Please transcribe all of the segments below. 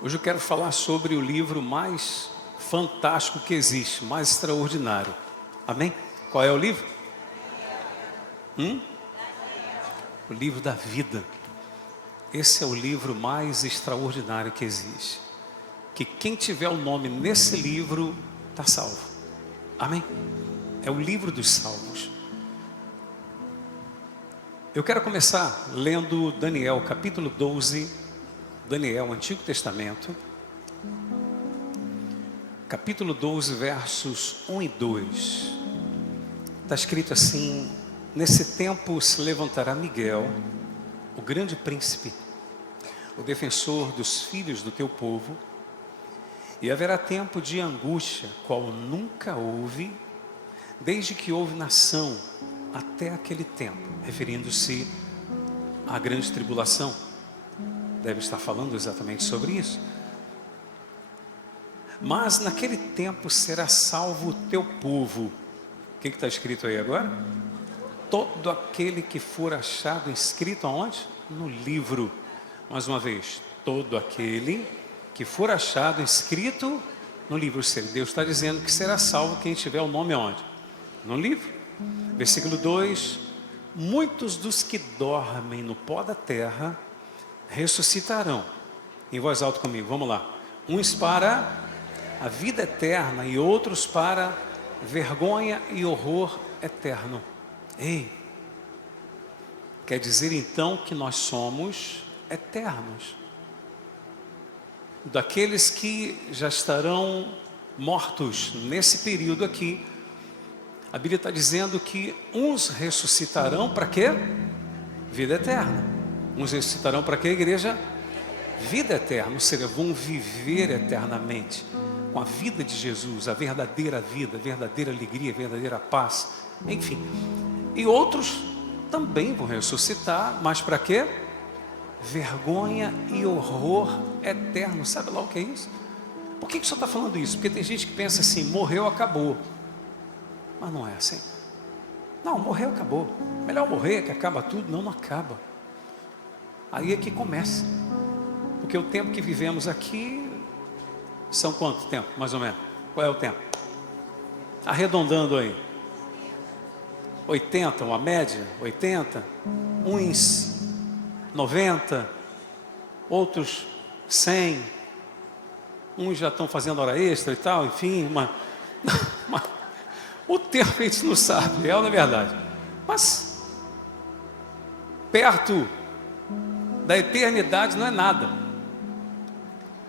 Hoje eu quero falar sobre o livro mais fantástico que existe, mais extraordinário. Amém? Qual é o livro? O livro da vida. Esse é o livro mais extraordinário que existe. Que quem tiver o nome nesse livro está salvo. Amém? É o livro dos salvos. Eu quero começar lendo Daniel, capítulo 12. Daniel, Antigo Testamento. Capítulo 12, versos 1 e 2. Está escrito assim: nesse tempo se levantará Miguel, o grande príncipe, o defensor dos filhos do teu povo, e haverá tempo de angústia, qual nunca houve, desde que houve nação até aquele tempo, referindo-se à grande tribulação. Deve estar falando exatamente sobre isso. Mas naquele tempo será salvo o teu povo. O que está escrito aí agora? Todo aquele que for achado inscrito aonde? No livro. Mais uma vez, todo aquele que for achado inscrito no livro. Ou seja, Deus está dizendo que será salvo quem tiver o nome aonde? No livro. Versículo 2: muitos dos que dormem no pó da terra ressuscitarão. Em voz alta comigo, vamos lá. Uns para a vida eterna e outros para vergonha e horror eterno. Ei, quer dizer então que nós somos eternos. Daqueles que já estarão mortos nesse período aqui, a Bíblia está dizendo que uns ressuscitarão para quê? Vida eterna. Uns ressuscitarão para quê, igreja? Vida eterna, ou seja, vão viver eternamente com a vida de Jesus, a verdadeira vida, a verdadeira alegria, a verdadeira paz, enfim. E outros também vão ressuscitar, mas para quê? Vergonha e horror eterno. Sabe lá o que é isso? Por que o senhor está falando isso? Porque tem gente que pensa assim: morreu, acabou. Mas não é assim. Não, morreu, acabou. Melhor morrer que acaba tudo. Não, não acaba. Aí é que começa. Porque o tempo que vivemos aqui são quanto tempo, mais ou menos? Qual é o tempo? Arredondando aí. 80, uma média, 80. Uns 90. Outros 100. Uns já estão fazendo hora extra e tal, enfim. O tempo a gente não sabe, é na verdade. Mas perto da eternidade não é nada,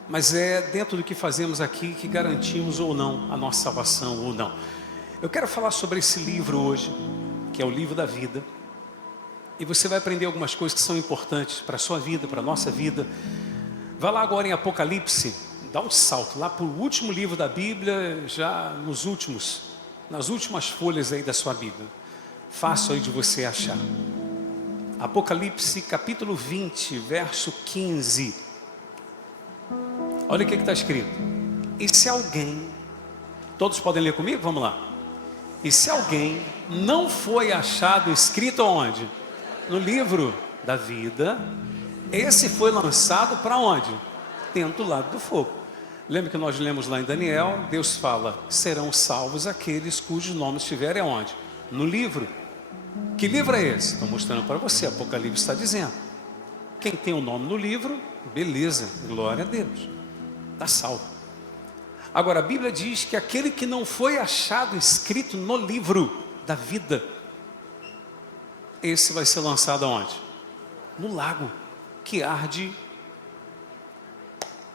mas é dentro do que fazemos aqui que garantimos ou não a nossa salvação ou não. Eu quero falar sobre esse livro hoje, que é o livro da vida, e você vai aprender algumas coisas que são importantes para a sua vida, para a nossa vida. Vai lá agora em Apocalipse, dá um salto lá para o último livro da Bíblia, já nas últimas folhas aí da sua Bíblia. Fácil aí de você achar. Apocalipse capítulo 20, verso 15. Olha o que está escrito. E se alguém, todos podem ler comigo? Vamos lá. E se alguém não foi achado escrito aonde? No livro da vida, esse foi lançado para onde? Dentro do lago do fogo. Lembra que nós lemos lá em Daniel? Deus fala: serão salvos aqueles cujos nomes estiverem aonde? No livro. Que livro é esse? Estou mostrando para você, Apocalipse está dizendo. Quem tem o nome no livro, beleza, glória a Deus, está salvo. Agora a Bíblia diz que aquele que não foi achado escrito no livro da vida, esse vai ser lançado aonde? No lago, que arde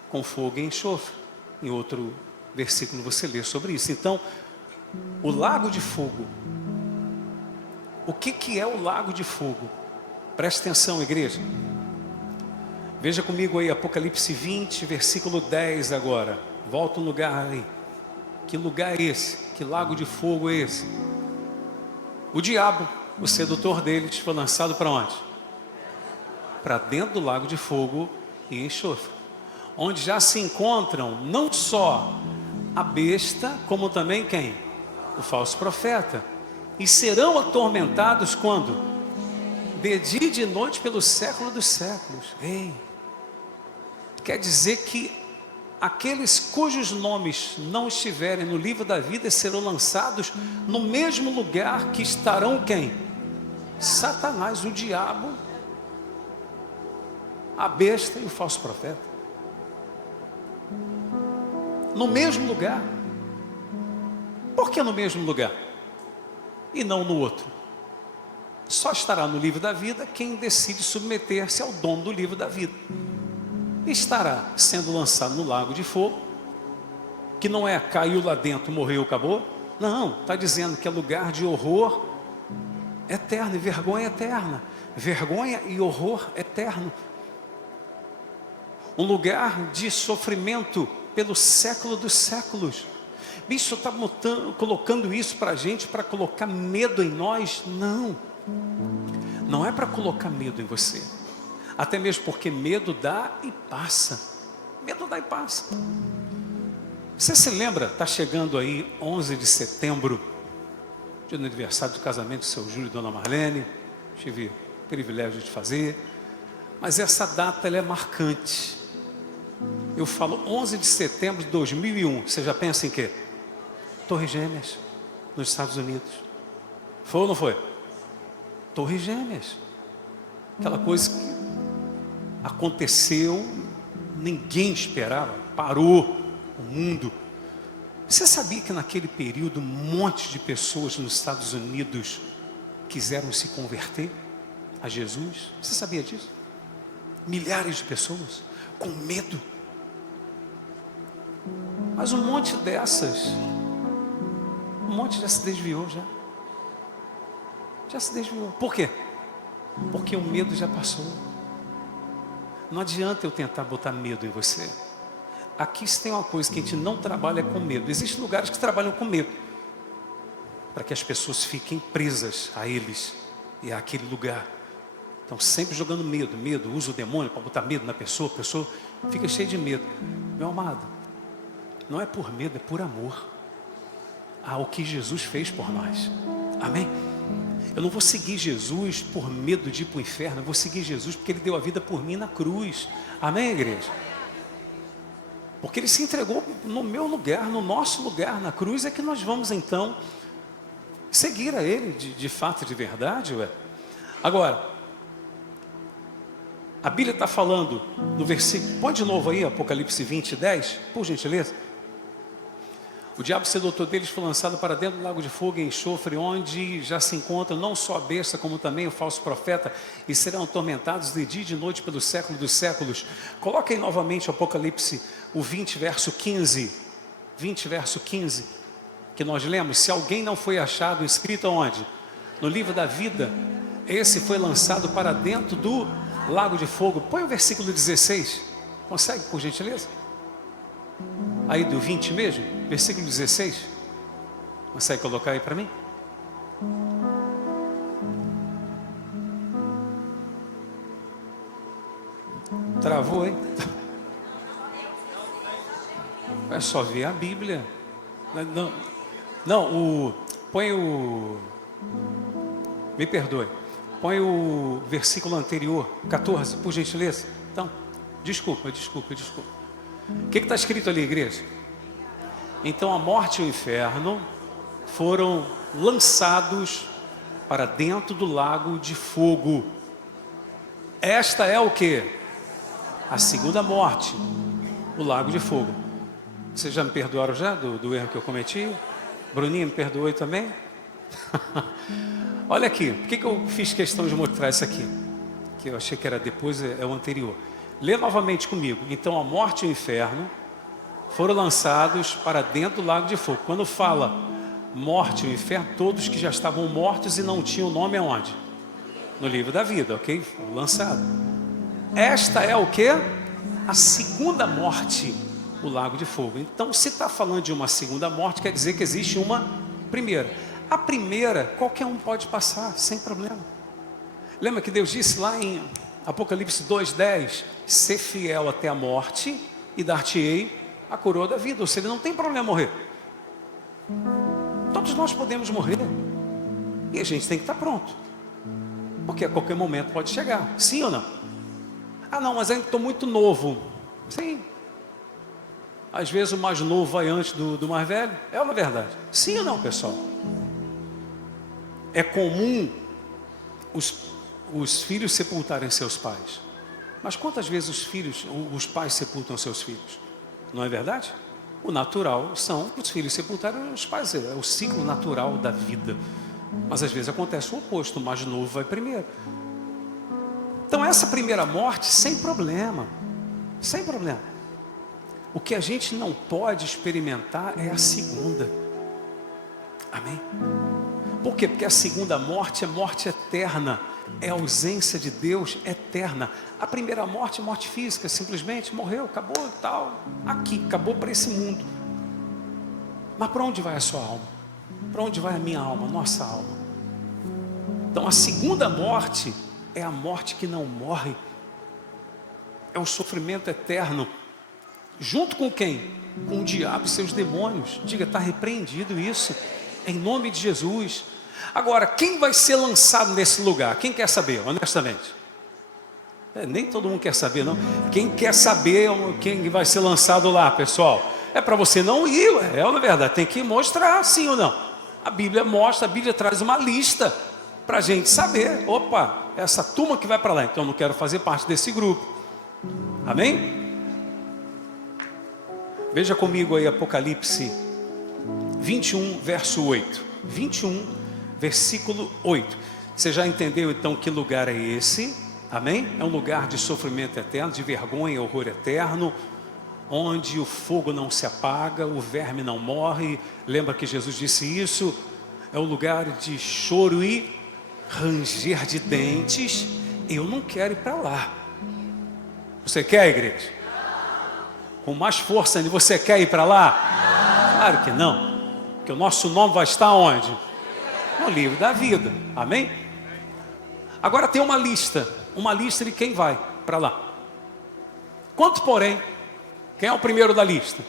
com fogo e enxofre. Em outro versículo você lê sobre isso. Então, o lago de fogo. O que é o lago de fogo? Preste atenção, igreja. Veja comigo aí, Apocalipse 20, versículo 10 agora. Volta um lugar aí. Que lugar é esse? Que lago de fogo é esse? O diabo, o sedutor deles, foi lançado para onde? Para dentro do lago de fogo e enxofre. Onde já se encontram não só a besta, como também quem? O falso profeta. E serão atormentados quando? de dia e de noite pelo século dos séculos. Ei, quer dizer que aqueles cujos nomes não estiverem no livro da vida serão lançados no mesmo lugar que estarão quem? Satanás, o diabo, a besta e o falso profeta. No mesmo lugar. Por que no mesmo lugar? E não no outro? Só estará no livro da vida quem decide submeter-se ao dono do livro da vida. Estará sendo lançado no lago de fogo, que não é caiu lá dentro, morreu, acabou. Não, está dizendo que é lugar de horror eterno e vergonha eterna. Vergonha e horror eterno. Um lugar de sofrimento pelo século dos séculos. Bicho, está colocando isso para a gente, para colocar medo em nós? Não. Não é para colocar medo em você. Até mesmo porque medo dá e passa. Medo dá e passa. Você se lembra, está chegando aí 11 de setembro, dia do aniversário do casamento do seu Júlio e dona Marlene. Tive o privilégio de fazer. Mas essa data ela é marcante. Eu falo 11 de setembro de 2001. Você já pensa em quê? Torres Gêmeas, nos Estados Unidos. Foi ou não foi? Torres Gêmeas. Aquela coisa que aconteceu, ninguém esperava, parou o mundo. Você sabia que naquele período um monte de pessoas nos Estados Unidos quiseram se converter a Jesus? Você sabia disso? Milhares de pessoas com medo. Mas um monte já se desviou já. Já se desviou. Por quê? Porque o medo já passou. Não adianta eu tentar botar medo em você. Aqui se tem uma coisa que a gente não trabalha com medo. Existem lugares que trabalham com medo, para que as pessoas fiquem presas a eles e àquele lugar. Então sempre jogando medo, usa o demônio para botar medo na pessoa, a pessoa fica cheia de medo. Meu amado, não é por medo, é por amor ao que Jesus fez por nós. Amém? Eu não vou seguir Jesus por medo de ir para o inferno. Eu vou seguir Jesus porque Ele deu a vida por mim na cruz. Amém, igreja? Porque Ele se entregou no meu lugar, no nosso lugar, na cruz. É que nós vamos então seguir a Ele de fato, de verdade. Ué. Agora, a Bíblia está falando no versículo, põe de novo aí, Apocalipse 20, 10, por gentileza. O diabo sedutor deles foi lançado para dentro do lago de fogo e enxofre, onde já se encontra não só a besta, como também o falso profeta, e serão atormentados de dia e de noite pelo século dos séculos. Coloca aí novamente o Apocalipse, o 20, verso 15. 20, verso 15, que nós lemos. Se alguém não foi achado, escrito onde? No livro da vida, esse foi lançado para dentro do lago de fogo. Põe o versículo 16. Consegue, por gentileza? Aí do 20 mesmo, versículo 16. Consegue colocar aí para mim? Travou, hein? É só ver a Bíblia. Põe o... Me perdoe. Põe o versículo anterior, 14, por gentileza. Então, desculpa. O que está escrito ali, igreja? Então a morte e o inferno foram lançados para dentro do lago de fogo. Esta é o que? A segunda morte, o lago de fogo. Vocês já me perdoaram já do erro que eu cometi? Bruninha me perdoou também? Olha aqui, por que eu fiz questão de mostrar isso aqui? Que eu achei que era depois, é o anterior. Lê novamente comigo. Então a morte e o inferno foram lançados para dentro do lago de fogo. Quando fala morte e o inferno, todos que já estavam mortos e não tinham nome aonde? No livro da vida, ok? Foram lançados. Esta é o que? A segunda morte, o lago de fogo. Então se está falando de uma segunda morte, quer dizer que existe uma primeira. A primeira, qualquer um pode passar, sem problema. Lembra que Deus disse lá em Apocalipse 2:10, ser fiel até a morte e dar-te-ei a coroa da vida. Ou seja, não tem problema morrer. Todos nós podemos morrer. E a gente tem que estar pronto. Porque a qualquer momento pode chegar. Sim ou não? Ah não, mas ainda estou muito novo. Sim. Às vezes o mais novo vai antes do mais velho. É uma verdade. Sim ou não, pessoal? É comum os filhos sepultarem seus pais. Mas quantas vezes os pais sepultam seus filhos? Não é verdade? O natural são os filhos sepultarem os pais. É o ciclo natural da vida. Mas às vezes acontece o oposto. O mais novo vai primeiro. Então essa primeira morte, sem problema. Sem problema. O que a gente não pode experimentar é a segunda. Amém? Por quê? Porque a segunda morte é morte eterna. É ausência de Deus eterna. A primeira morte é morte física. Simplesmente morreu, acabou e tal. Aqui, acabou para esse mundo. Mas para onde vai a sua alma? Para onde vai a minha alma, a nossa alma? Então a segunda morte é a morte que não morre. É o sofrimento eterno. Junto com quem? Com o diabo e seus demônios. Diga, está repreendido isso. Em nome de Jesus. Agora, quem vai ser lançado nesse lugar? Quem quer saber, honestamente? Nem todo mundo quer saber, não. Quem quer saber quem vai ser lançado lá, pessoal? É para você não ir, na verdade. Tem que mostrar, sim ou não. A Bíblia mostra, a Bíblia traz uma lista para a gente saber. Opa, essa turma que vai para lá, então eu não quero fazer parte desse grupo. Amém? Veja comigo aí Apocalipse 21, verso 8. 21, versículo 8. Você já entendeu então que lugar é esse? Amém? É um lugar de sofrimento eterno, de vergonha e horror eterno, onde o fogo não se apaga, o verme não morre. Lembra que Jesus disse isso? É um lugar de choro e ranger de dentes. Eu não quero ir para lá. Você quer, igreja? Com mais força, você quer ir para lá? Claro que não. Porque o nosso nome vai estar onde? No livro da vida. Amém? Agora tem uma lista de quem vai para lá. Quanto, porém, quem é o primeiro da lista?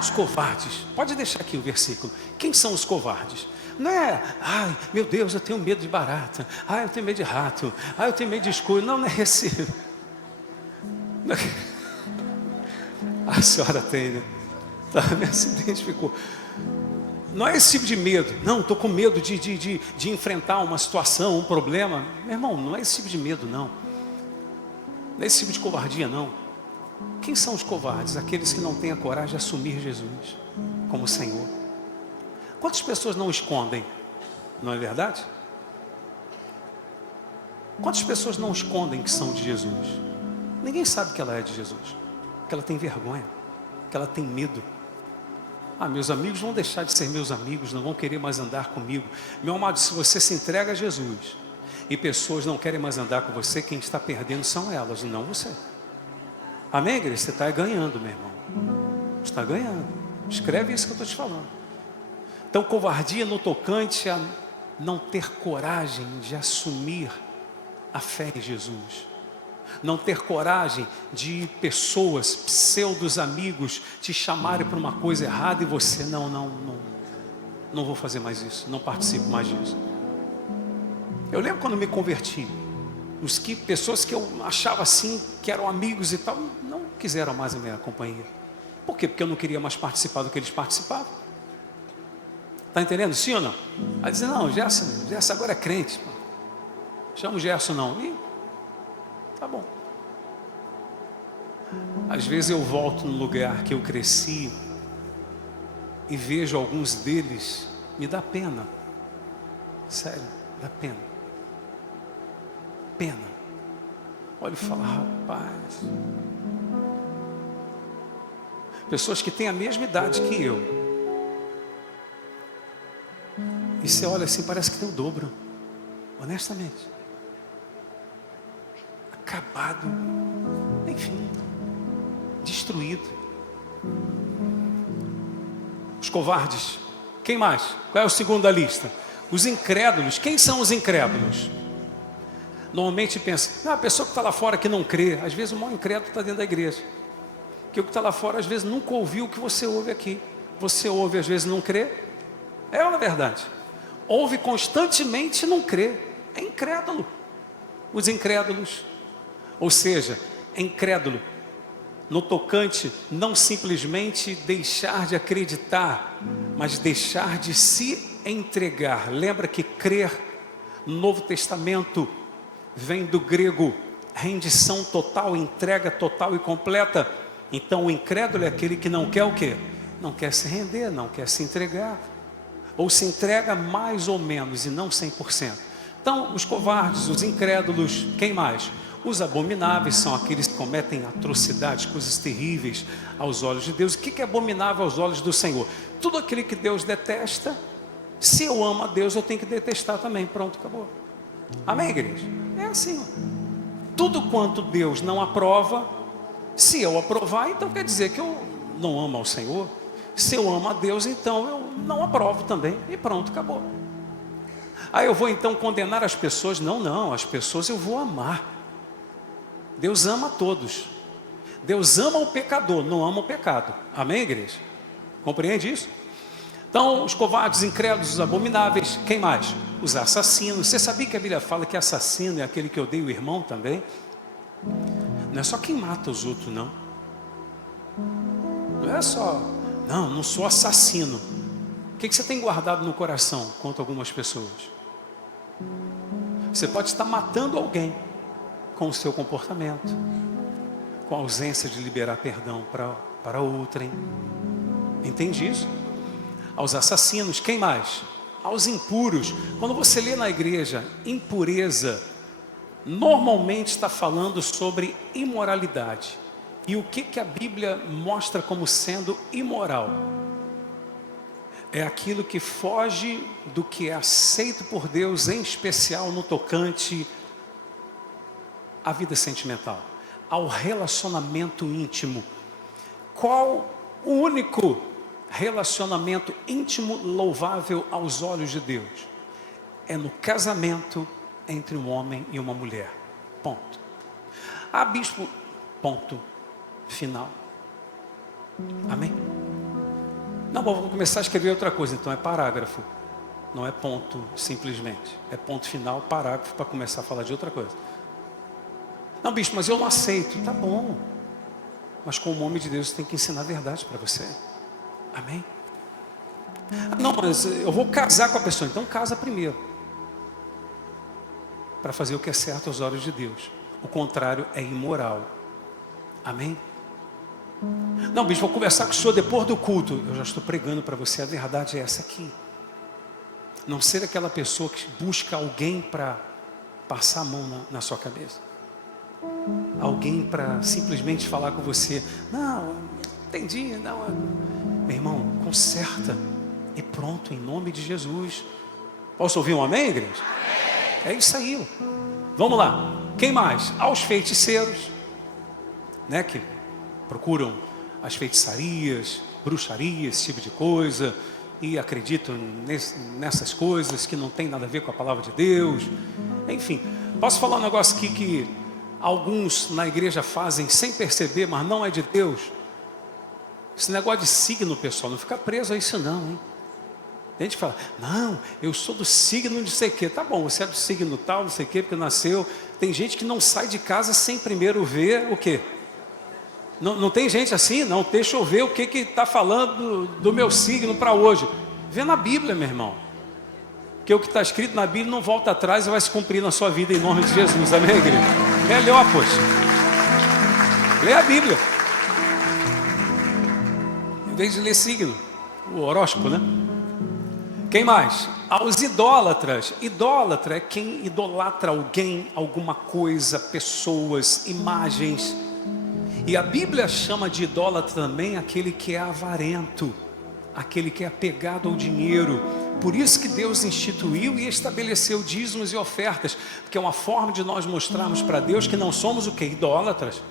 Os covardes. Pode deixar aqui o versículo. Quem são os covardes? Não é, ai, meu Deus, eu tenho medo de barata. Ai, eu tenho medo de rato. Ai, eu tenho medo de escuro. Não é esse. A senhora tem, né? Tá, se identificou. Não é esse tipo de medo. Não, estou com medo de enfrentar uma situação, um problema. Meu irmão, não é esse tipo de medo, não. Não é esse tipo de covardia, não. Quem são os covardes? Aqueles que não têm a coragem de assumir Jesus como Senhor. Quantas pessoas não escondem? Não é verdade? Quantas pessoas não escondem que são de Jesus? Ninguém sabe que ela é de Jesus. Que ela tem vergonha. Que ela tem medo. Ah, meus amigos vão deixar de ser meus amigos, não vão querer mais andar comigo. Meu amado, se você se entrega a Jesus e pessoas não querem mais andar com você, quem está perdendo são elas, não você. Amém, igreja? Você está ganhando, meu irmão. Você está ganhando. Escreve isso que eu estou te falando. Então, covardia no tocante a não ter coragem de assumir a fé em Jesus. Não ter coragem de pessoas, pseudos amigos, te chamarem para uma coisa errada e você, não vou fazer mais isso, não participo mais disso. Eu lembro quando me converti, pessoas que eu achava assim, que eram amigos e tal, não quiseram mais a minha companhia. Por quê? Porque eu não queria mais participar do que eles participavam. Está entendendo? Sim ou não? Aí dizer, não, Gerson agora é crente. Chama o Gerson não. E tá bom. Às vezes eu volto no lugar que eu cresci e vejo alguns deles, me dá pena. Sério, dá pena. Pena. Olha e fala, rapaz. Pessoas que têm a mesma idade que eu. E você olha assim, parece que tem o dobro. Honestamente. Acabado. Enfim. Destruído. Os covardes. Quem mais? Qual é o segundo da lista? Os incrédulos. Quem são os incrédulos? Normalmente pensa, a pessoa que está lá fora que não crê. Às vezes o maior incrédulo está dentro da igreja. Porque o que está lá fora às vezes nunca ouviu o que você ouve aqui. Você ouve às vezes não crê. É ou não é verdade? Ouve constantemente e não crê. É incrédulo. os incrédulos. Ou seja, incrédulo no tocante não simplesmente deixar de acreditar, mas deixar de se entregar. Lembra que crer no Novo Testamento vem do grego rendição total, entrega total e completa. Então o incrédulo é aquele que não quer o quê? Não quer se render, não quer se entregar. Ou se entrega mais ou menos e não 100%. Então os covardes, os incrédulos, quem mais? Os abomináveis são aqueles que cometem atrocidades, coisas terríveis aos olhos de Deus. O que é abominável aos olhos do Senhor? Tudo aquilo que Deus detesta. Se eu amo a Deus, eu tenho que detestar também. Pronto, acabou. Amém, igreja? É assim. Tudo quanto Deus não aprova, se eu aprovar, então quer dizer que eu não amo ao Senhor. Se eu amo a Deus, então eu não aprovo também. E pronto, acabou. Aí eu vou então condenar as pessoas? Não, as pessoas eu vou amar. Deus ama a todos. Deus ama o pecador, não ama o pecado. Amém, igreja? Compreende isso? Então, os covardes, incrédulos, os abomináveis, quem mais? Os assassinos. Você sabia que a Bíblia fala que assassino é aquele que odeia o irmão também? Não é só quem mata os outros, não. Não é só, não sou assassino. O que você tem guardado no coração contra algumas pessoas? Você pode estar matando alguém com o seu comportamento, com a ausência de liberar perdão para outrem. Entende isso? Aos assassinos, quem mais? Aos impuros. Quando você lê na igreja impureza, normalmente está falando sobre imoralidade. E o que a Bíblia mostra como sendo imoral? É aquilo que foge do que é aceito por Deus, em especial no tocante à vida sentimental, ao relacionamento íntimo. Qual o único relacionamento íntimo louvável aos olhos de Deus? É no casamento entre um homem e uma mulher. Ponto. Ah, bispo, ponto final. Amém? Não, vou começar a escrever outra coisa, então é parágrafo. Não é ponto simplesmente. É ponto final, parágrafo, para começar a falar de outra coisa. Não, bispo, mas eu não aceito. Tá bom. Mas como homem de Deus, tem que ensinar a verdade para você. Amém? Não, mas eu vou casar com a pessoa. Então casa primeiro. Para fazer o que é certo aos olhos de Deus. O contrário é imoral. Amém? Não, bispo, vou conversar com o senhor depois do culto. Eu já estou pregando para você. A verdade é essa aqui. Não ser aquela pessoa que busca alguém para passar a mão na sua cabeça. Alguém para simplesmente falar com você. Não, entendi. Não, meu irmão, conserta. E pronto, em nome de Jesus. Posso ouvir um amém, igreja? É isso aí. Vamos lá. Quem mais? Aos feiticeiros, né, que procuram as feitiçarias, bruxarias, esse tipo de coisa, e acreditam nessas coisas que não tem nada a ver com a palavra de Deus. Enfim, posso falar um negócio aqui que alguns na igreja fazem sem perceber, mas não é de Deus? Esse negócio de signo, pessoal, não fica preso a isso não, hein? A gente fala, não, eu sou do signo de sei quê. Tá bom, você é do signo tal, não sei o quê, porque nasceu. Tem gente que não sai de casa sem primeiro ver o quê? Não tem gente assim? Não, deixa eu ver o que está falando do meu signo para hoje. Vê na Bíblia, meu irmão. Porque o que está escrito na Bíblia não volta atrás e vai se cumprir na sua vida em nome de Jesus. Amém, igreja? Melhor, poxa. Lê a Bíblia. Em vez de ler signo, o horóscopo, né? Quem mais? Aos idólatras. Idólatra é quem idolatra alguém, alguma coisa, pessoas, imagens. E a Bíblia chama de idólatra também aquele que é avarento, aquele que é apegado ao dinheiro. Por isso que Deus instituiu e estabeleceu dízimos e ofertas, porque é uma forma de nós mostrarmos para Deus que não somos o quê? Idólatras.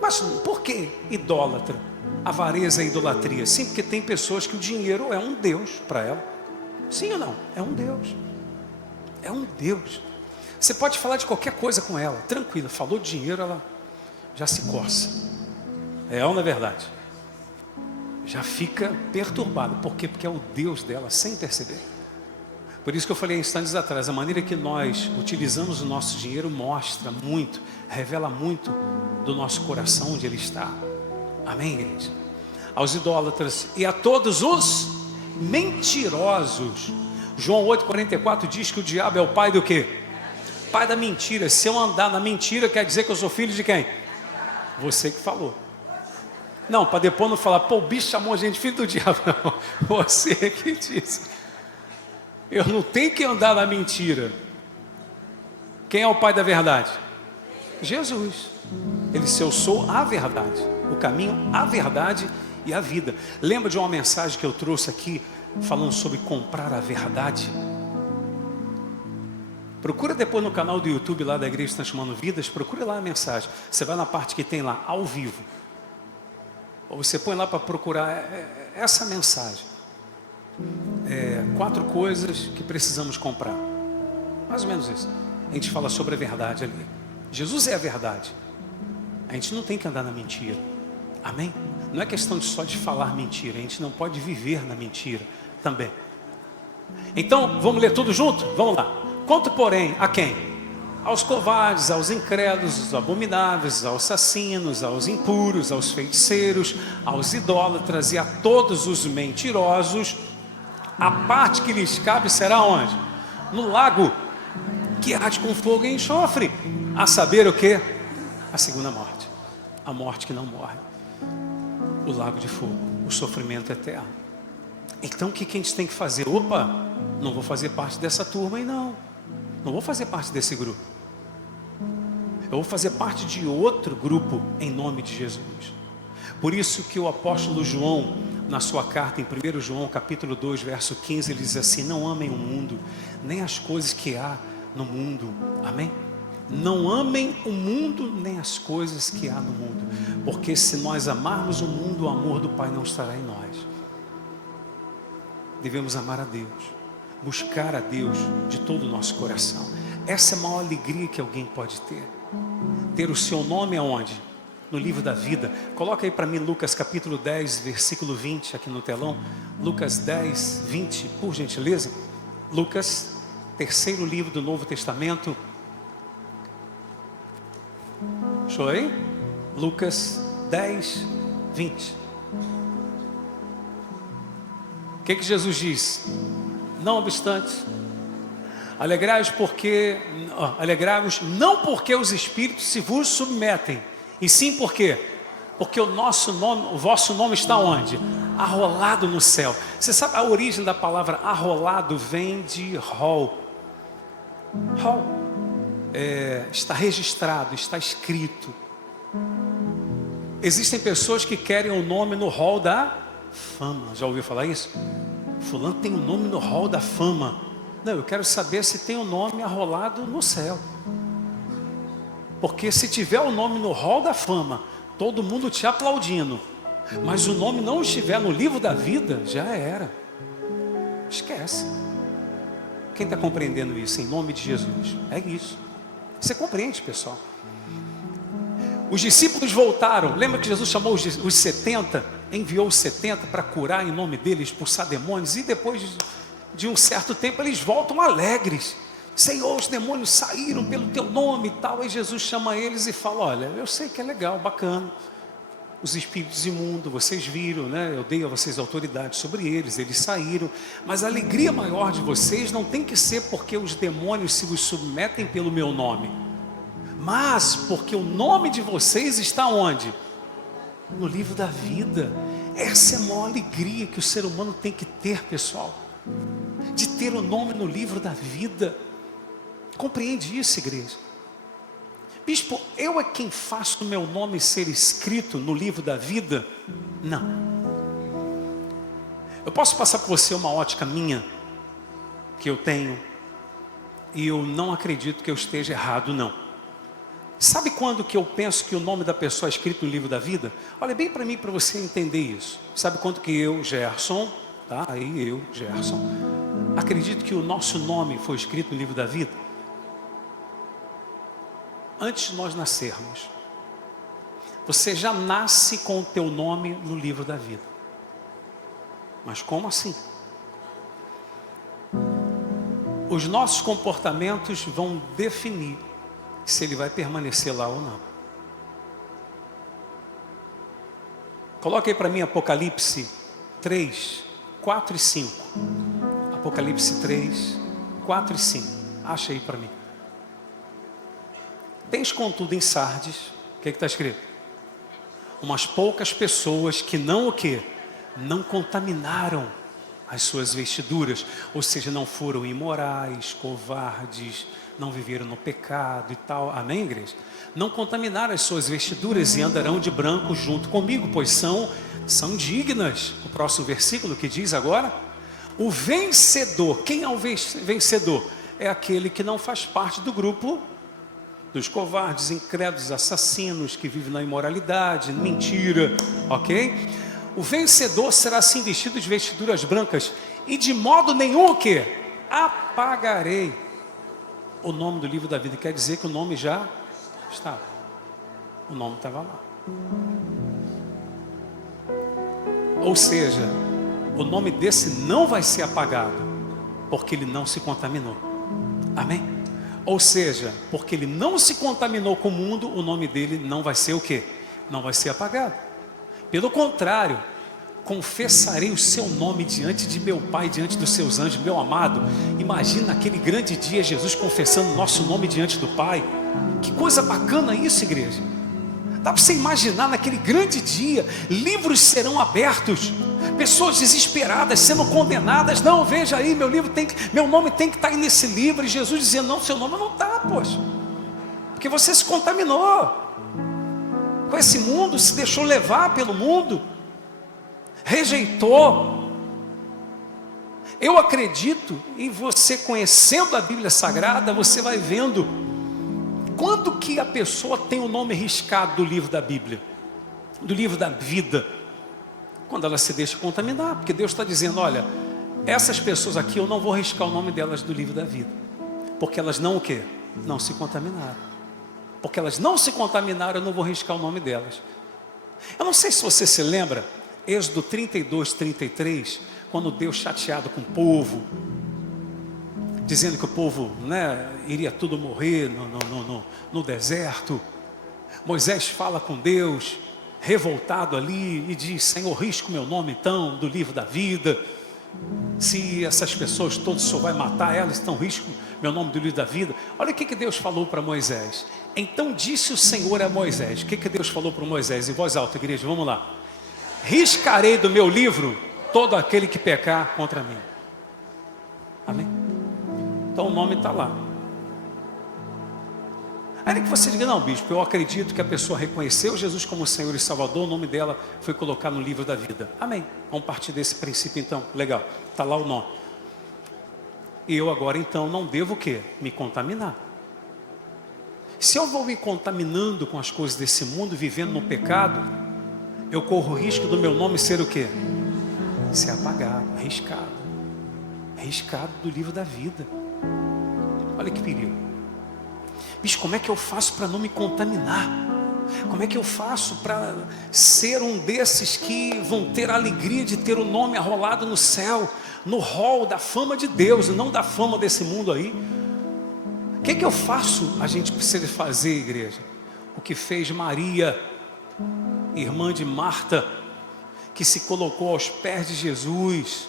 Mas por que idólatra? Avareza e idolatria? Sim, porque tem pessoas que o dinheiro é um Deus para ela. Sim ou não? É um Deus. É um Deus. Você pode falar de qualquer coisa com ela, tranquila. Falou de dinheiro, ela já se coça. É ou não é verdade? Já fica perturbada. Por quê? Porque é o Deus dela, sem perceber. Por isso que eu falei instantes atrás, a maneira que nós utilizamos o nosso dinheiro mostra muito, revela muito do nosso coração onde ele está. Amém, igreja? Aos idólatras e a todos os mentirosos. João 8,44 diz que o diabo é o pai do quê? Pai da mentira. Se eu andar na mentira, quer dizer que eu sou filho de quem? Você que falou. Não, para depois não falar, pô, o bicho chamou a gente filho do diabo. Não, você que disse. Eu não tenho que andar na mentira. Quem é o pai da verdade? Jesus. Ele disse, eu sou a verdade, o caminho, a verdade e a vida. Lembra de uma mensagem que eu trouxe aqui, falando sobre comprar a verdade? Procura depois no canal do YouTube lá da Igreja Transformando Vidas, procura lá a mensagem. Você vai na parte que tem lá, ao vivo. Ou você põe lá para procurar essa mensagem. 4 coisas que precisamos comprar. Mais ou menos isso. A gente fala sobre a verdade ali. Jesus é a verdade. A gente não tem que andar na mentira. Amém? Não é questão só de falar mentira. A gente não pode viver na mentira também. Então, vamos ler tudo junto? Vamos lá. Quanto, porém, a quem? Aos covardes, aos incrédulos, aos abomináveis, aos assassinos, aos impuros, aos feiticeiros, aos idólatras e a todos os mentirosos, a parte que lhes cabe será onde? No lago que arde com fogo e enxofre. A saber o que? A segunda morte. A morte que não morre. O lago de fogo. O sofrimento eterno. Então o que a gente tem que fazer? Opa, não vou fazer parte dessa turma aí não. Não vou fazer parte desse grupo. Eu vou fazer parte de outro grupo em nome de Jesus. Por isso que o apóstolo João, na sua carta em 1 João capítulo 2, verso 15, ele diz assim, não amem o mundo, nem as coisas que há no mundo. Amém? Não amem o mundo, nem as coisas que há no mundo. Porque se nós amarmos o mundo, o amor do Pai não estará em nós. Devemos amar a Deus, buscar a Deus de todo o nosso coração. Essa é a maior alegria que alguém pode ter. Ter o seu nome aonde? No livro da vida. Coloca aí para mim Lucas capítulo 10, versículo 20 aqui no telão. Lucas 10, 20, por gentileza. Lucas, terceiro livro do Novo Testamento. Show aí? Lucas 10, 20. O que Jesus diz? Não obstante, alegrai-vos não porque os espíritos se vos submetem, e sim porque o vosso nome está onde? Arrolado no céu. Você sabe a origem da palavra arrolado? Vem de rol. Rol está registrado, está escrito. Existem pessoas que querem o nome no rol da fama. Já ouviu falar isso? Fulano tem o nome no rol da fama. Não, eu quero saber se tem o nome arrolado no céu. Porque se tiver o nome no rol da fama, todo mundo te aplaudindo, mas o nome não estiver no livro da vida, já era. Esquece. Quem está compreendendo isso em nome de Jesus? É isso. Você compreende, pessoal? Os discípulos voltaram. Lembra que Jesus chamou os 70? Enviou os 70 para curar em nome dele, expulsar demônios. E depois de um certo tempo eles voltam alegres. Senhor, os demônios saíram pelo teu nome e tal. Aí Jesus chama eles e fala, olha, eu sei que é legal, bacana. Os espíritos imundos, vocês viram, né? Eu dei a vocês autoridade sobre eles, eles saíram. Mas a alegria maior de vocês não tem que ser porque os demônios se vos submetem pelo meu nome, mas porque o nome de vocês está onde? No livro da vida. Essa é a maior alegria que o ser humano tem que ter, pessoal. De ter o nome no livro da vida. Compreende isso, igreja? Bispo, eu é quem faço o meu nome ser escrito no livro da vida? Não. Eu posso passar por você uma ótica minha, que eu tenho, e eu não acredito que eu esteja errado, não. Sabe quando que eu penso que o nome da pessoa é escrito no livro da vida? Olha bem para mim, para você entender isso. Sabe quando que eu, Gerson, tá? Aí eu, Gerson, acredito que o nosso nome foi escrito no livro da vida? Antes de nós nascermos. Você já nasce com o teu nome no livro da vida. Mas como assim? Os nossos comportamentos vão definir se ele vai permanecer lá ou não. Coloque aí para mim Apocalipse 3, 4 e 5. Apocalipse 3, 4 e 5. Acha aí para mim. Tens contudo em Sardes, o que está escrito? Umas poucas pessoas que não o quê? Não contaminaram as suas vestiduras, ou seja, não foram imorais, covardes, não viveram no pecado e tal, amém, igreja? Não contaminaram as suas vestiduras e andarão de branco junto comigo, pois são dignas. O próximo versículo que diz agora, o vencedor, quem é o vencedor? É aquele que não faz parte do grupo dos covardes, incrédulos, assassinos, que vivem na imoralidade, mentira, ok? O vencedor será assim vestido de vestiduras brancas, e de modo nenhum o quê? Apagarei o nome do livro da vida. Quer dizer que o nome já estava. O nome estava lá. Ou seja, o nome desse não vai ser apagado, porque ele não se contaminou. Amém? Ou seja, porque ele não se contaminou com o mundo, o nome dele não vai ser o quê? Não vai ser apagado. Pelo contrário, confessarei o seu nome diante de meu Pai, diante dos seus anjos. Meu amado, imagina aquele grande dia, Jesus confessando nosso nome diante do Pai. Que coisa bacana isso, igreja. Dá para você imaginar naquele grande dia, livros serão abertos, pessoas desesperadas sendo condenadas. Não, veja aí, meu nome tem que estar aí nesse livro. E Jesus dizendo, não, seu nome não está, poxa, porque você se contaminou com esse mundo, se deixou levar pelo mundo, rejeitou. Eu acredito, e você conhecendo a Bíblia Sagrada, você vai vendo quando que a pessoa tem o nome riscado do livro da Bíblia, do livro da vida. Quando ela se deixa contaminar, porque Deus está dizendo, olha, essas pessoas aqui eu não vou riscar o nome delas do livro da vida, porque elas não o quê? Não se contaminaram. Porque elas não se contaminaram, eu não vou riscar o nome delas. Eu não sei se você se lembra, Êxodo 32, 33, quando Deus chateado com o povo, dizendo que o povo, iria tudo morrer no deserto. Moisés fala com Deus, revoltado ali, e diz, Senhor, risca o meu nome então do livro da vida. Se essas pessoas todas o Senhor vai matar elas, então risco meu nome do livro da vida. Olha o que Deus falou para Moisés. Então disse o Senhor a Moisés. O que Deus falou para Moisés? Em voz alta, igreja, vamos lá. Riscarei do meu livro todo aquele que pecar contra mim. Amém? Então o nome está lá. Ainda que você diga, não, bispo, eu acredito que a pessoa reconheceu Jesus como Senhor e Salvador, o nome dela foi colocado no livro da vida. Amém. Vamos partir desse princípio então. Legal, está lá o nome. E eu agora então não devo o quê? Me contaminar. Se eu vou me contaminando com as coisas desse mundo, vivendo no pecado, eu corro o risco do meu nome ser o quê? Ser apagado, arriscado. Arriscado do livro da vida. Olha que perigo. Bicho, como é que eu faço para não me contaminar? Como é que eu faço para ser um desses que vão ter a alegria de ter o nome arrolado no céu, no hall da fama de Deus, e não da fama desse mundo aí? O que eu faço? A gente precisa fazer, igreja, o que fez Maria, irmã de Marta, que se colocou aos pés de Jesus.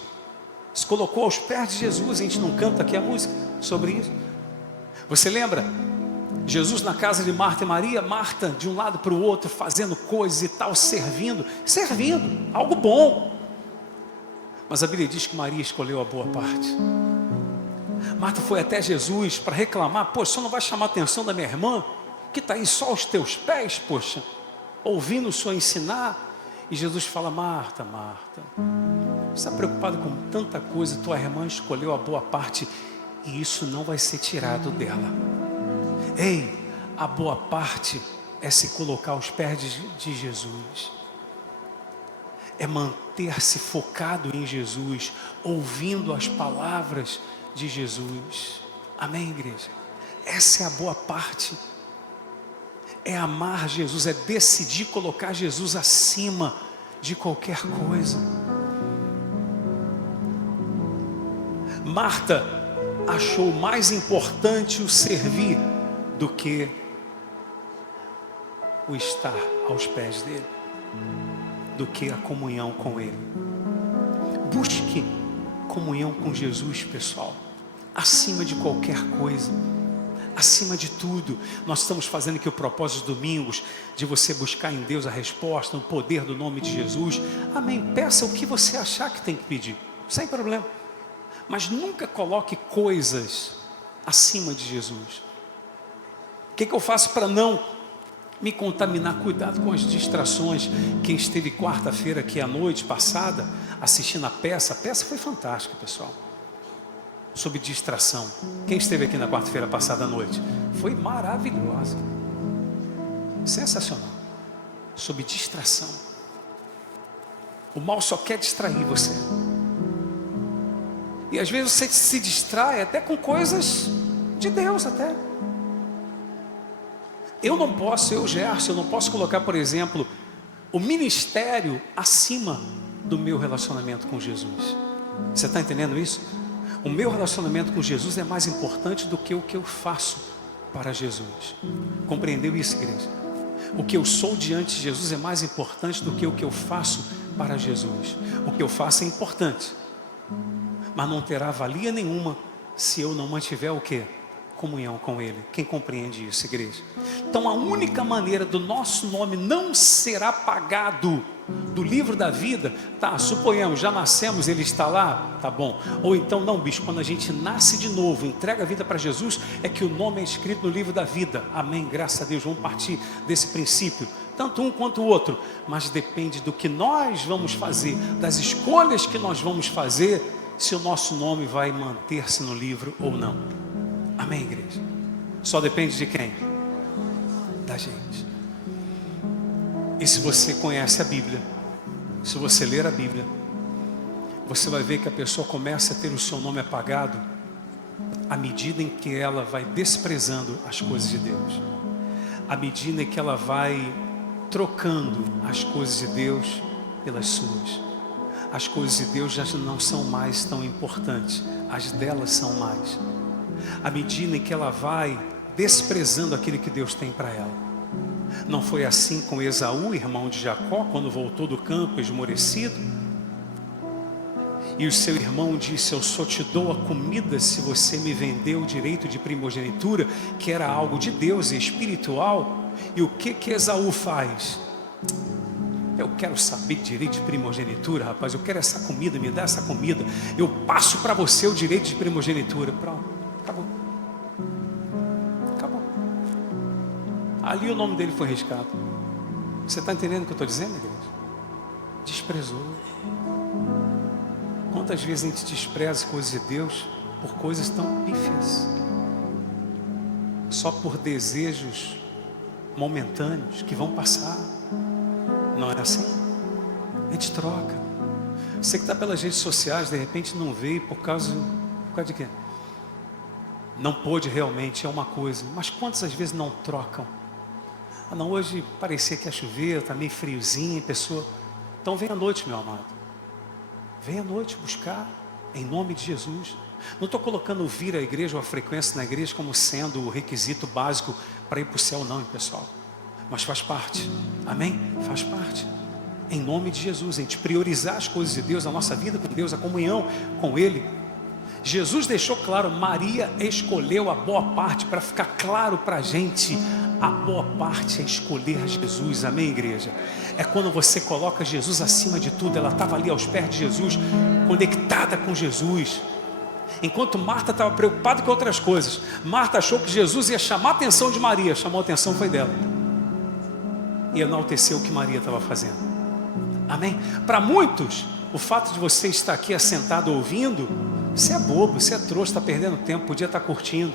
Se colocou aos pés de Jesus. A gente não canta aqui a música sobre isso? Você lembra? Jesus na casa de Marta e Maria, Marta de um lado para o outro, fazendo coisas e tal, servindo, algo bom. Mas a Bíblia diz que Maria escolheu a boa parte. Marta foi até Jesus para reclamar, poxa, você não vai chamar a atenção da minha irmã, que está aí só aos teus pés, poxa, ouvindo o Senhor ensinar. E Jesus fala, Marta, Marta, você está preocupado com tanta coisa, tua irmã escolheu a boa parte, e isso não vai ser tirado dela. Ei, a boa parte é se colocar aos pés de Jesus, é manter-se focado em Jesus, ouvindo as palavras de Jesus. Amém, igreja? Essa é a boa parte, é amar Jesus, é decidir colocar Jesus acima de qualquer coisa. Marta achou mais importante o servir do que o estar aos pés dele, do que a comunhão com ele. Busque comunhão com Jesus, pessoal, acima de qualquer coisa, acima de tudo. Nós estamos fazendo aqui o propósito dos domingos, de você buscar em Deus a resposta, no poder do nome de Jesus. Amém. Peça o que você achar que tem que pedir, sem problema, mas nunca coloque coisas acima de Jesus. O que eu faço para não me contaminar? Cuidado com as distrações. Quem esteve quarta-feira aqui à noite passada, assistindo a peça foi fantástica, pessoal, sobre distração. Quem esteve aqui na quarta-feira passada à noite? Foi maravilhosa, sensacional, sobre distração. O mal só quer distrair você, e às vezes você se distrai até com coisas de Deus até. Eu, Gerson, eu não posso colocar, por exemplo, o ministério acima do meu relacionamento com Jesus. Você está entendendo isso? O meu relacionamento com Jesus é mais importante do que o que eu faço para Jesus. Compreendeu isso, igreja? O que eu sou diante de Jesus é mais importante do que o que eu faço para Jesus. O que eu faço é importante, mas não terá valia nenhuma se eu não mantiver o quê? Comunhão com Ele. Quem compreende isso, igreja? Então a única maneira do nosso nome não ser apagado do livro da vida, tá, suponhamos, já nascemos, ele está lá, tá bom. Ou então, não, bicho, quando a gente nasce de novo, entrega a vida para Jesus, é que o nome é escrito no livro da vida. Amém, graças a Deus, vamos partir desse princípio, tanto um quanto o outro, mas depende do que nós vamos fazer, das escolhas que nós vamos fazer, se o nosso nome vai manter-se no livro ou não. Amém, igreja? Só depende de quem? Da gente. E se você conhece a Bíblia, se você ler a Bíblia, você vai ver que a pessoa começa a ter o seu nome apagado à medida em que ela vai desprezando as coisas de Deus, à medida em que ela vai trocando as coisas de Deus pelas suas. As coisas de Deus já não são mais tão importantes, as delas são mais. À medida em que ela vai desprezando aquilo que Deus tem para ela. Não foi assim com Esaú, irmão de Jacó, quando voltou do campo esmorecido? E o seu irmão disse: eu só te dou a comida se você me vender o direito de primogenitura, que era algo de Deus e espiritual. E o que Esaú faz? Eu quero saber de direito de primogenitura, rapaz, eu quero essa comida, me dá essa comida, eu passo para você o direito de primogenitura. Pronto, acabou. Acabou. Ali o nome dele foi riscado. Você está entendendo o que eu estou dizendo, igreja? Desprezou. Quantas vezes a gente despreza coisas de Deus por coisas tão pífias, só por desejos momentâneos que vão passar? Não é assim? A gente troca. Você que está pelas redes sociais, de repente não veio por causa de quê? Não pôde realmente, é uma coisa. Mas quantas vezes não trocam? Ah não, hoje parecia que ia chover, está meio friozinho, pessoa. Então vem à noite, meu amado. Vem à noite buscar, em nome de Jesus. Não estou colocando vir à igreja ou a frequência na igreja como sendo o requisito básico para ir para o céu, não, pessoal. Mas faz parte, amém? Faz parte, em nome de Jesus, a gente priorizar as coisas de Deus, a nossa vida com Deus, a comunhão com Ele. Jesus deixou claro, Maria escolheu a boa parte. Para ficar claro para a gente, a boa parte é escolher Jesus, amém, igreja? É quando você coloca Jesus acima de tudo. Ela estava ali aos pés de Jesus, conectada com Jesus. Enquanto Marta estava preocupada com outras coisas, Marta achou que Jesus ia chamar a atenção de Maria, chamou a atenção foi dela. E enalteceu o que Maria estava fazendo. Amém? Para muitos, o fato de você estar aqui assentado ouvindo, você é bobo, você é trouxa, está perdendo tempo, podia estar curtindo.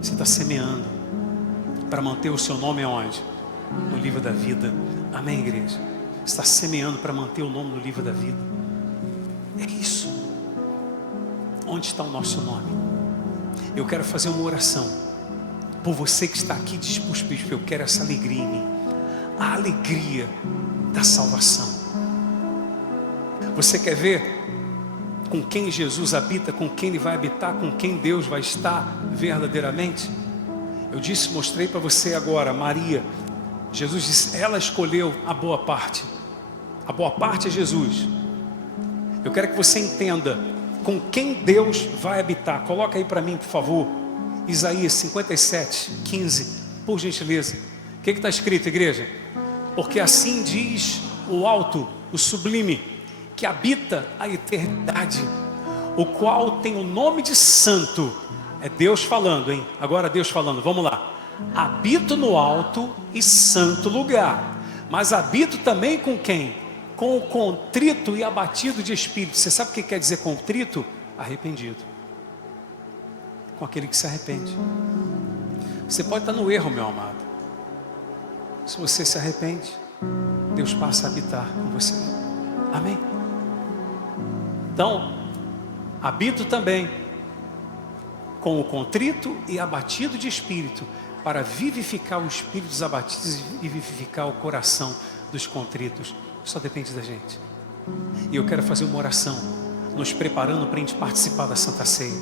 Você está semeando para manter o seu nome aonde? No livro da vida. Amém, igreja? Você está semeando para manter o nome no livro da vida. É isso. Onde está o nosso nome? Eu quero fazer uma oração por você que está aqui, diz: puxa, bispo, eu quero essa alegria em mim, a alegria da salvação. Você quer ver com quem Jesus habita, com quem Ele vai habitar, com quem Deus vai estar verdadeiramente? Eu disse, mostrei para você agora, Maria. Jesus disse, ela escolheu a boa parte. A boa parte é Jesus. Eu quero que você entenda com quem Deus vai habitar. Coloca aí para mim, por favor, Isaías 57, 15, por gentileza. O que está escrito, igreja? Porque assim diz o alto, o sublime, que habita a eternidade, o qual tem o nome de santo. É Deus falando, hein? Agora Deus falando, vamos lá. Habito no alto e santo lugar, mas habito também com quem? Com o contrito e abatido de espírito. Você sabe o que quer dizer contrito? Arrependido. Com aquele que se arrepende. Você pode estar no erro, meu amado. Se você se arrepende, Deus passa a habitar com você. Amém? Então, habito também com o contrito e abatido de espírito, para vivificar os espíritos abatidos e vivificar o coração dos contritos. Só depende da gente. E eu quero fazer uma oração, nos preparando para a gente participar da Santa Ceia.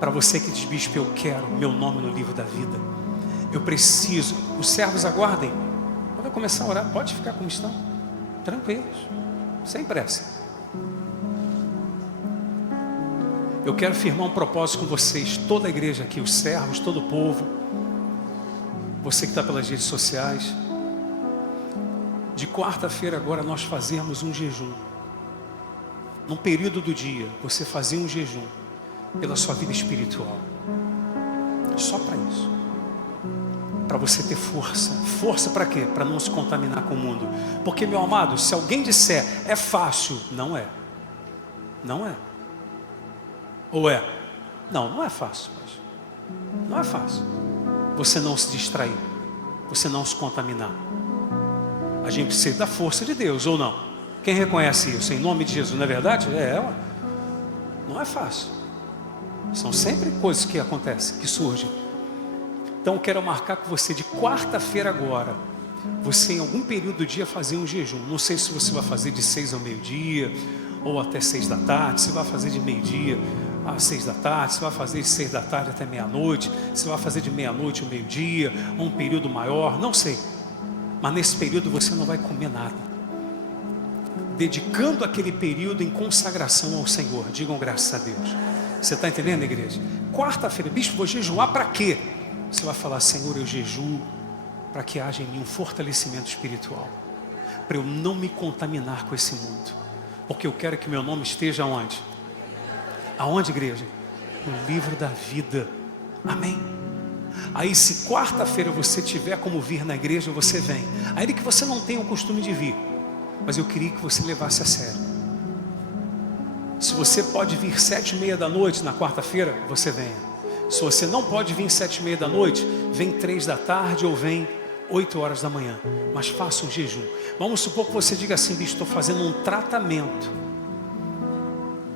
Para você que diz, bispo, eu quero meu nome no livro da vida. Eu preciso. Os servos aguardem. Quando eu começar a orar, pode ficar como estão. Tranquilos. Sem pressa. Eu quero firmar um propósito com vocês, toda a igreja aqui, os servos, todo o povo, você que está pelas redes sociais. De quarta-feira agora nós fazermos um jejum. Num período do dia, você fazer um jejum pela sua vida espiritual. Só para isso. Para você ter força. Força para quê? Para não se contaminar com o mundo. Porque, meu amado, se alguém disser é fácil, não é. Não é. Ou é? Não, não é fácil. Não é fácil. Você não se distrair. Você não se contaminar. A gente precisa da força de Deus, ou não? Quem reconhece isso? Em nome de Jesus, não é verdade? Não é fácil. São sempre coisas que acontecem, que surgem. Então eu quero marcar com você de quarta-feira agora. Você em algum período do dia fazer um jejum. Não sei se você vai fazer de 6 ao meio-dia, ou até 6 da tarde. Se vai fazer de meio-dia às 6 da tarde, se vai fazer de 6 da tarde até meia-noite, se vai fazer de meia-noite ao meio-dia, ou um período maior, não sei. Mas nesse período você não vai comer nada. Dedicando aquele período em consagração ao Senhor. Digam graças a Deus. Você está entendendo, igreja? Quarta-feira, bispo, vou jejuar para quê? Você vai falar, Senhor, eu jejuo para que haja em mim um fortalecimento espiritual. Para eu não me contaminar com esse mundo. Porque eu quero que meu nome esteja onde? Aonde, igreja? No livro da vida. Amém? Aí se quarta-feira você tiver como vir na igreja, você vem. Ainda que você não tenha o costume de vir, mas eu queria que você levasse a sério. Se você pode vir 7h30 da noite na quarta-feira, você venha. Se você não pode vir 7h30 da noite, vem 3 da tarde ou vem 8 horas da manhã. Mas faça um jejum. Vamos supor que você diga assim, bicho, estou fazendo um tratamento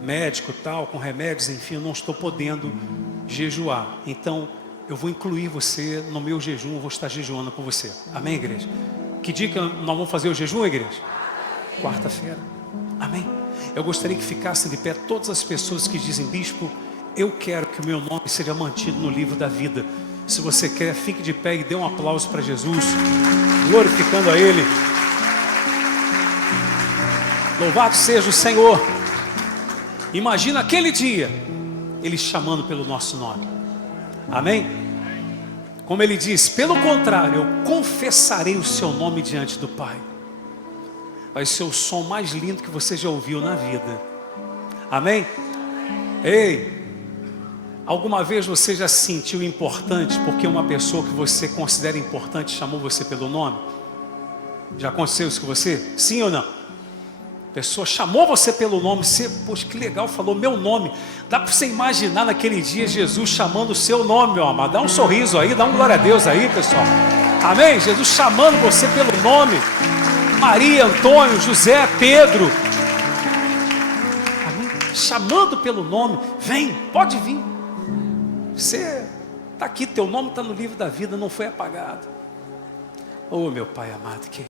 médico, tal, com remédios, enfim, eu não estou podendo jejuar. Então, eu vou incluir você no meu jejum, eu vou estar jejuando com você. Amém, igreja? Que dia que nós vamos fazer o jejum, igreja? Quarta-feira. Amém? Eu gostaria que ficassem de pé todas as pessoas que dizem, bispo, eu quero que o meu nome seja mantido no livro da vida. Se você quer, fique de pé e dê um aplauso para Jesus, glorificando a Ele. Louvado seja o Senhor. Imagina aquele dia, Ele chamando pelo nosso nome. Amém? Como Ele diz, pelo contrário, eu confessarei o seu nome diante do Pai. Vai ser o som mais lindo que você já ouviu na vida. Amém? Ei, alguma vez você já se sentiu importante porque uma pessoa que você considera importante chamou você pelo nome? Já aconteceu isso com você? Sim ou não? A pessoa chamou você pelo nome, você, poxa, que legal, falou meu nome. Dá para você imaginar naquele dia Jesus chamando o seu nome, meu amado. Dá um sorriso aí, dá um glória a Deus aí, pessoal. Amém? Jesus chamando você pelo nome. Maria, Antônio, José, Pedro. Amém? Chamando pelo nome. Vem, pode vir. Você está aqui, teu nome está no livro da vida, não foi apagado. Oh, meu Pai amado, que